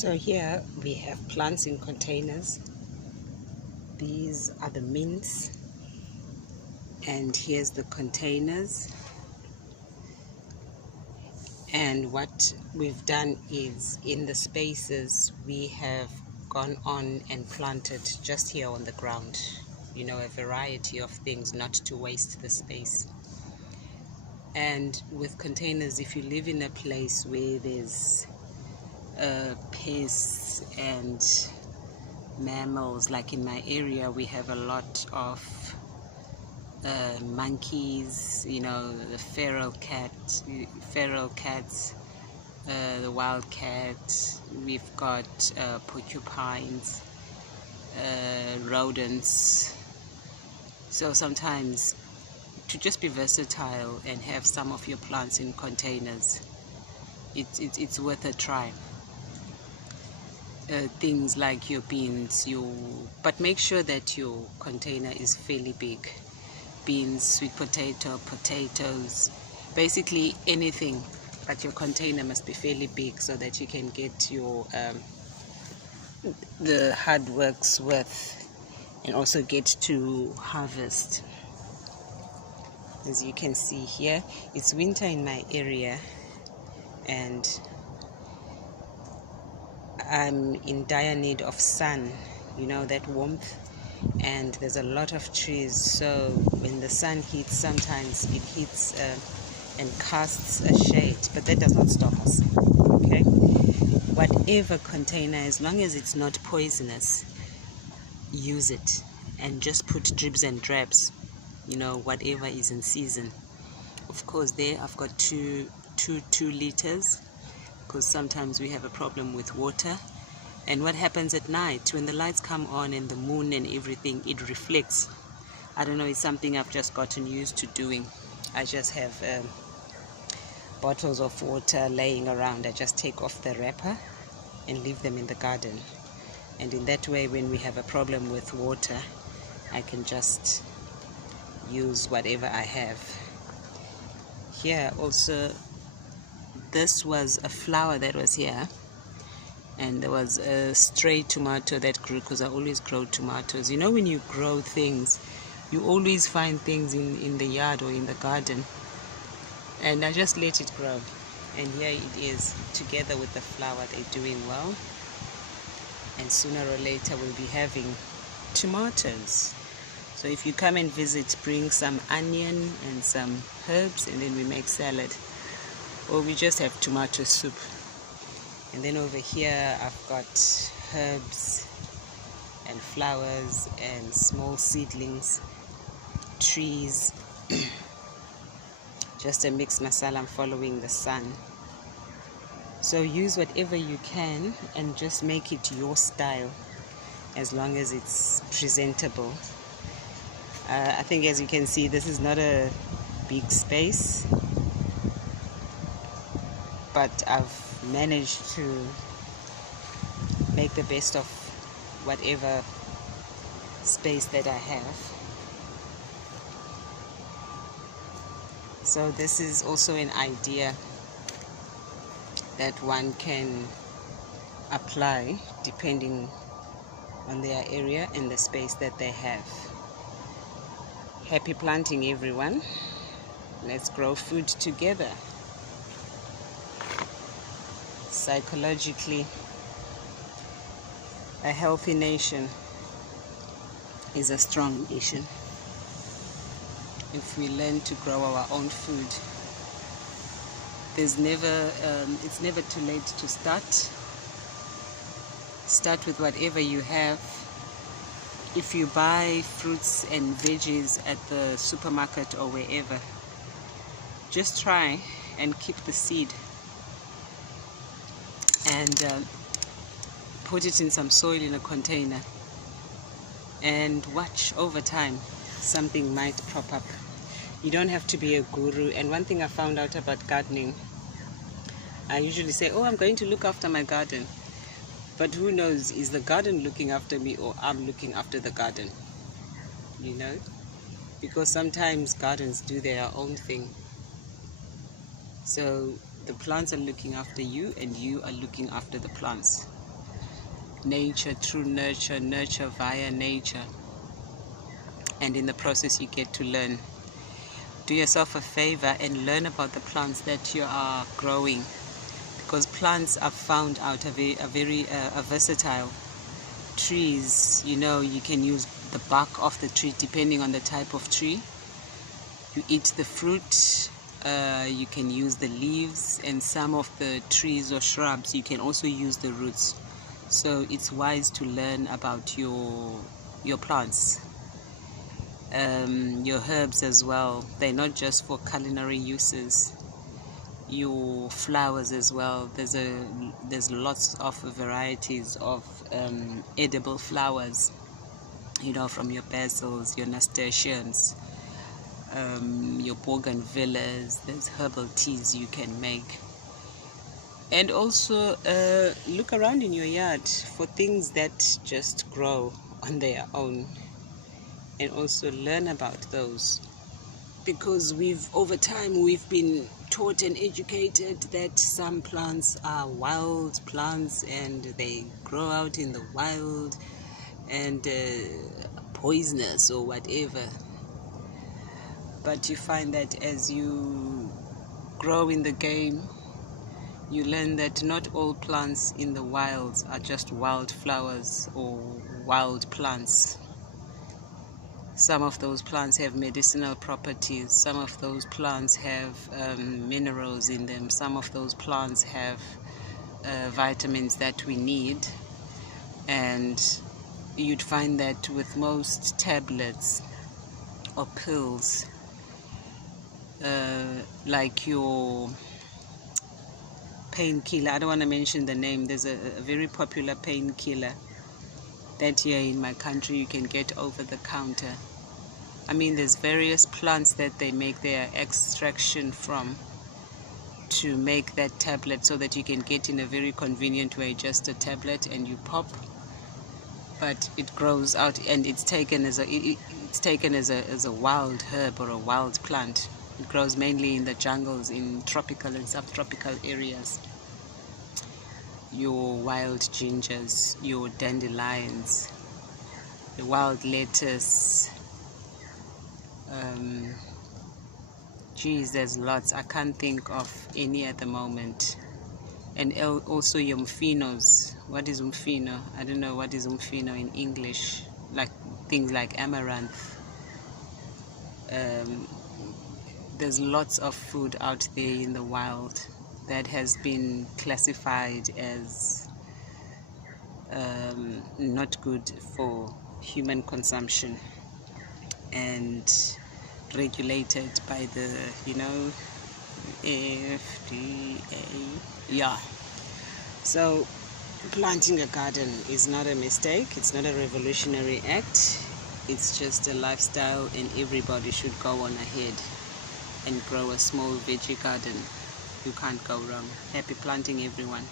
So here we have plants in containers. These are the mints, and here's the containers. And what we've done is, in the spaces we have gone on and planted just here on the ground, you know, a variety of things, not to waste the space. And with containers, if you live in a place where there's pests and mammals, like in my area we have a lot of monkeys, you know, the feral cats, the wild cat, we've got porcupines, rodents. So sometimes, to just be versatile and have some of your plants in containers, it's worth a try. Things like your beans, but make sure that your container is fairly big. Beans, sweet potato, potatoes, basically anything, but your container must be fairly big so that you can get your the hard work's worth and also get to harvest. As you can see here, it's winter in my area and I'm in dire need of sun, you know, that warmth, and there's a lot of trees, so when the sun hits, sometimes it hits and casts a shade, but that does not stop us. Okay, whatever container, as long as it's not poisonous, use it, and just put dribs and drabs, you know, whatever is in season. Of course, there I've got two liters, because sometimes we have a problem with water. And what happens at night, when the lights come on and the moon and everything, it reflects. I don't know, it's something I've just gotten used to doing. I just have bottles of water laying around. I just take off the wrapper and leave them in the garden. And in that way, when we have a problem with water, I can just use whatever I have. Here also, this was a flower that was here, and there was a stray tomato that grew, because I always grow tomatoes. You know, when you grow things, you always find things in the yard or in the garden, and I just let it grow, and here it is together with the flower. They're doing well, and sooner or later we'll be having tomatoes. So if you come and visit, bring some onion and some herbs, and then we make salad, or we just have tomato soup. And then over here I've got herbs and flowers and small seedlings, trees, just a mixed masala. I'm following the sun. So use whatever you can and just make it your style, as long as it's presentable. I think, as you can see, this is not a big space, but I've managed to make the best of whatever space that I have. So this is also an idea that one can apply depending on their area and the space that they have. Happy planting, everyone. Let's grow food together. Psychologically, a healthy nation is a strong nation. If we learn to grow our own food, it's never too late to start. Start with whatever you have. If you buy fruits and veggies at the supermarket or wherever, just try and keep the seed and put it in some soil in a container, and watch over time, something might prop up. You don't have to be a guru. And one thing I found out about gardening, I usually say, oh, I'm going to look after my garden. But who knows, is the garden looking after me, or I'm looking after the garden? You know? Because sometimes gardens do their own thing. So the plants are looking after you, and you are looking after the plants. nature through nurture, nurture via nature, and in the process you get to learn. Do yourself a favor and learn about the plants that you are growing, because plants are found out are very versatile. Trees, you know, you can use the bark of the tree depending on the type of tree. You eat the fruit, you can use the leaves, and some of the trees or shrubs you can also use the roots. So it's wise to learn about your plants, your herbs as well. They're not just for culinary uses. Your flowers as well. There's lots of varieties of edible flowers, you know, from your basils, your nasturtiums, your bougainvilleas. There's herbal teas you can make. And also look around in your yard for things that just grow on their own, and also learn about those, because over time we've been taught and educated that some plants are wild plants and they grow out in the wild and poisonous or whatever. But you find that as you grow in the game, you learn that not all plants in the wilds are just wild flowers or wild plants. Some of those plants have medicinal properties. Some of those plants have minerals in them. Some of those plants have vitamins that we need. And you'd find that with most tablets or pills, like your painkiller, I don't want to mention the name, there's a very popular painkiller that here in my country you can get over the counter. I mean, there's various plants that they make their extraction from to make that tablet, so that you can get in a very convenient way just a tablet and you pop. But it grows out and it's taken as a wild herb or a wild plant. It grows mainly in the jungles, in tropical and subtropical areas. Your wild gingers, your dandelions, the wild lettuce. Geez, there's lots. I can't think of any at the moment. And also your mfinos. What is mfino? I don't know what is mfino in English. Like things like amaranth. There's lots of food out there in the wild that has been classified as not good for human consumption and regulated by the, you know, FDA. Yeah. So planting a garden is not a mistake. It's not a revolutionary act. It's just a lifestyle, and everybody should go on ahead and grow a small veggie garden. You can't go wrong. Happy planting, everyone.